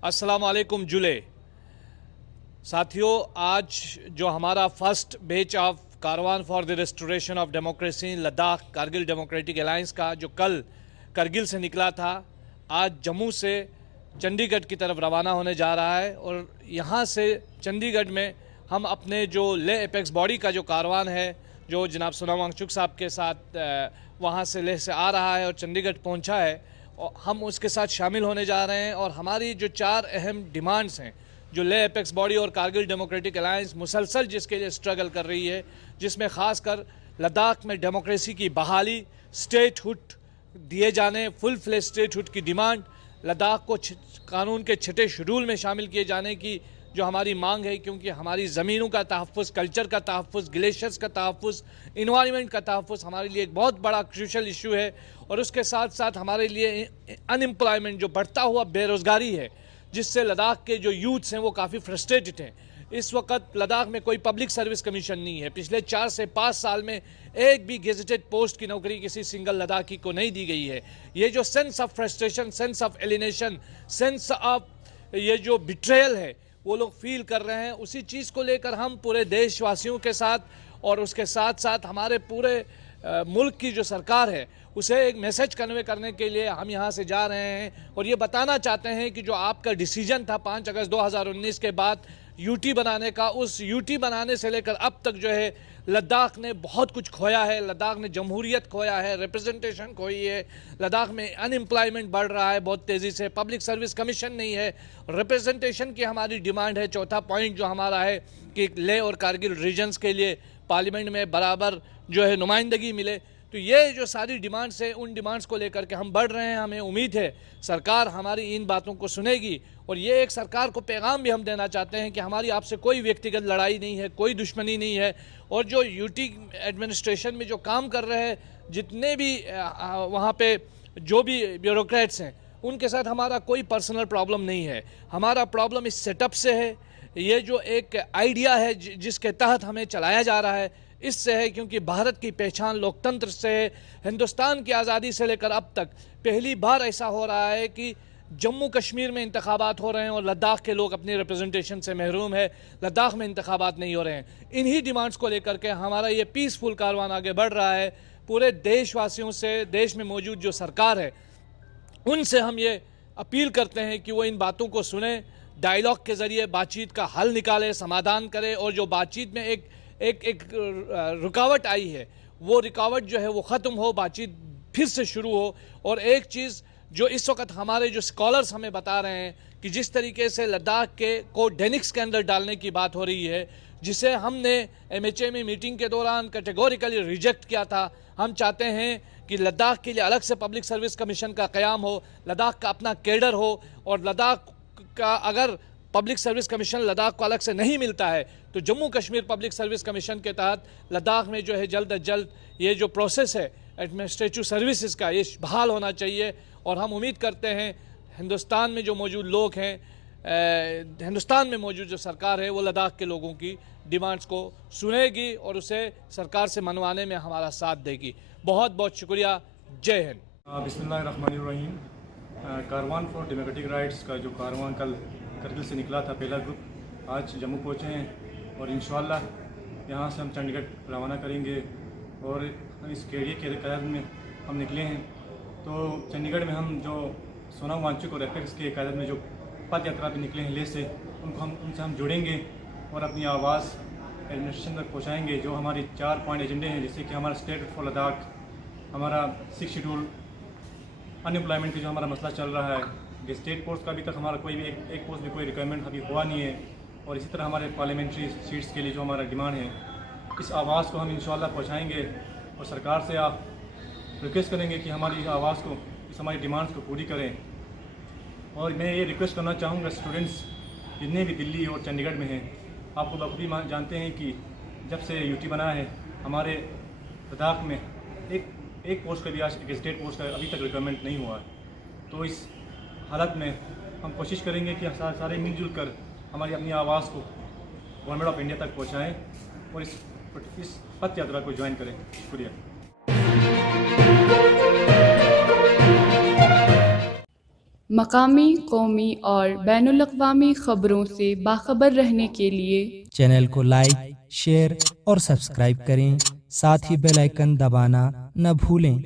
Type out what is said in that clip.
अस्सलाम वालेकुम जुले साथियों, आज जो हमारा फर्स्ट बैच ऑफ कारवान for the restoration of democracy Ladakh Kargil democratic alliance का जो कल करगिल से निकला था, आज जम्मू से चंडीगढ़ की तरफ रवाना होने जा रहा है। और यहाँ से चंडीगढ़ में हम अपने जो लेह एपेक्स बॉडी का जो कारवान है, जो जनाब सोनम वांगचुक साहब के साथ वहाँ से लेह से आ रहा है और चंडीगढ़ पहुँचा है, और हम उसके साथ शामिल होने जा रहे हैं। और हमारी जो 4 अहम डिमांड्स हैं, जो लेह एपेक्स बॉडी और कारगिल डेमोक्रेटिक अलायंस मुसलसल जिसके लिए स्ट्रगल कर रही है, जिसमें ख़ासकर लद्दाख में डेमोक्रेसी की बहाली, स्टेटहुड दिए जाने, फुल फ्लेज स्टेटहुड की डिमांड, लद्दाख को कानून के 6ठे शेड्यूल में शामिल किए जाने की जो हमारी मांग है, क्योंकि हमारी ज़मीनों का तहफ़्फ़ुज़, कल्चर का तहफ़्फ़ुज़, ग्लेशियर्स का तहफ़्फ़ुज़, इन्वायरमेंट का तहफ़्फ़ुज़ हमारे लिए एक बहुत बड़ा क्रूशल इशू है। और उसके साथ साथ हमारे लिए अनएम्प्लॉयमेंट, जो बढ़ता हुआ बेरोज़गारी है, जिससे लद्दाख के जो यूथ्स हैं वो काफ़ी फ्रस्ट्रेटेड हैं। इस वक्त लद्दाख में कोई पब्लिक सर्विस कमीशन नहीं है। पिछले 4 से 5 साल में एक भी गेजेटेड पोस्ट की नौकरी किसी सिंगल लद्दाखी को नहीं दी गई है। ये जो sense of frustration, sense of alienation, sense of ये जो बिट्रेयल है वो लोग फील कर रहे हैं, उसी चीज़ को लेकर हम पूरे देशवासियों के साथ और उसके साथ साथ हमारे पूरे मुल्क की जो सरकार है उसे एक मैसेज कन्वे करने के लिए हम यहाँ से जा रहे हैं। और ये बताना चाहते हैं कि जो आपका डिसीजन था 5 अगस्त 2019 के बाद यूटी बनाने का, उस यूटी बनाने से लेकर अब तक जो है लद्दाख ने बहुत कुछ खोया है। लद्दाख ने जमहूरियत खोया है, रिप्रेजेंटेशन खोई है, लद्दाख में अनएम्प्लॉयमेंट बढ़ रहा है बहुत तेज़ी से, पब्लिक सर्विस कमीशन नहीं है, रिप्रेजेंटेशन की हमारी डिमांड है। चौथा पॉइंट जो हमारा है कि लेह और कारगिल रीजन्स के लिए पार्लियामेंट में बराबर जो है नुमाइंदगी मिले। तो ये जो सारी डिमांड्स हैं, उन डिमांड्स को लेकर के हम बढ़ रहे हैं। हमें उम्मीद है सरकार हमारी इन बातों को सुनेगी। और ये एक सरकार को पैगाम भी हम देना चाहते हैं कि हमारी आपसे कोई व्यक्तिगत लड़ाई नहीं है, कोई दुश्मनी नहीं है। और जो यूटी एडमिनिस्ट्रेशन में जो काम कर रहे हैं, जितने भी वहाँ पे जो भी ब्यूरोक्रेट्स हैं, उनके साथ हमारा कोई पर्सनल प्रॉब्लम नहीं है। हमारा प्रॉब्लम इस सेटअप से है, ये जो एक आइडिया है जिसके तहत हमें चलाया जा रहा है, इससे है। क्योंकि भारत की पहचान लोकतंत्र से है। हिंदुस्तान की आज़ादी से लेकर अब तक पहली बार ऐसा हो रहा है कि जम्मू कश्मीर में इंतखाबात हो रहे हैं और लद्दाख के लोग अपनी रिप्रेजेंटेशन से महरूम है, लद्दाख में इंतखाबात नहीं हो रहे हैं। इन्हीं डिमांड्स को लेकर के हमारा ये पीसफुल कारवान आगे बढ़ रहा है। पूरे देशवासियों से, देश में मौजूद जो सरकार है उनसे हम ये अपील करते हैं कि वो इन बातों को सुने, डायलॉग के ज़रिए बातचीत का हल निकाले, समाधान करे। और जो बातचीत में एक रुकावट आई है, वो रुकावट जो है वो ख़त्म हो, बातचीत फिर से शुरू हो। और एक चीज़ जो इस वक्त हमारे जो स्कॉलर्स हमें बता रहे हैं कि जिस तरीके से लद्दाख के को डेनिक्स के अंदर डालने की बात हो रही है, जिसे हमने MHA में मीटिंग के दौरान कैटेगोरिकली रिजेक्ट किया था। हम चाहते हैं कि लद्दाख के लिए अलग से पब्लिक सर्विस कमीशन का क़याम हो, लद्दाख का अपना कैडर हो। और लद्दाख का अगर पब्लिक सर्विस कमीशन लद्दाख को अलग से नहीं मिलता है तो Jammu Kashmir public service commission के तहत लद्दाख में जो है जल्द अज जल्द ये जो प्रोसेस है एडमिनिस्ट्रेटिव सर्विसेज का, ये बहाल होना चाहिए। और हम उम्मीद करते हैं हिंदुस्तान में जो मौजूद लोग हैं, हिंदुस्तान में मौजूद जो सरकार है, वो लद्दाख के लोगों की डिमांड्स को सुनेगी और उसे सरकार से मनवाने में हमारा साथ देगी। बहुत बहुत शुक्रिया। जय हिंद। बिस्मिल्लाहिर्रहमानिर्रहीम। कारवान फॉर डेमोक्रेटिक राइट्स का जो कारवान कल करगिल से निकला था, पहला ग्रुप, आज जम्मू पहुँचे हैं और इंशाअल्लाह यहाँ से हम चंडीगढ़ रवाना करेंगे। और इस केडिया के क़यादत में हम निकले हैं। तो चंडीगढ़ में हम जो सोनम वांगचुक और एपेक्स के क़यादत में जो पद यात्रा पे निकले हैं लेह से, उनसे हम जुड़ेंगे और अपनी आवाज़ एडमिनिस्ट्रेशन तक पहुँचाएँगे। जो हमारी 4 पॉइंट एजेंडे हैं, जैसे कि हमारा स्टेट फॉर लद्दाख, हमारा 6 शेड्यूल, अनएम्प्लॉयमेंट का जो हमारा मसला चल रहा है, स्टेट पोस्ट का अभी तक हमारा कोई भी एक पोस्ट भी कोई रिक्वायरमेंट अभी हुआ नहीं है। और इसी तरह हमारे पार्लियामेंट्री सीट्स के लिए जो हमारा डिमांड है, इस आवाज़ को हम इंशाअल्लाह पहुँचाएँगे। और सरकार से आप रिक्वेस्ट करेंगे कि हमारी आवाज़ को, इस हमारी डिमांड्स को पूरी करें। और मैं ये रिक्वेस्ट करना चाहूँगा स्टूडेंट्स जितने भी दिल्ली और चंडीगढ़ में हैं, आपको बखूबी जानते हैं कि जब से यूटी बना है, हमारे लद्दाख में एक पोस्ट का भी, आज एक स्टेट पोस्ट का अभी तक रिक्वायरमेंट नहीं हुआ है। तो इस हालत में हम कोशिश करेंगे कि सारे मिलजुल कर हमारी अपनी आवाज़ को गवर्नमेंट ऑफ इंडिया तक पहुँचाएँ और इस पथ यात्रा को ज्वाइन करें। शुक्रिया। مقامی، قومی اور بین الاقوامی خبروں سے باخبر رہنے کے لیے چینل کو لائک، شیئر اور سبسکرائب کریں، ساتھ ہی بیل آئیکن دبانا نہ بھولیں۔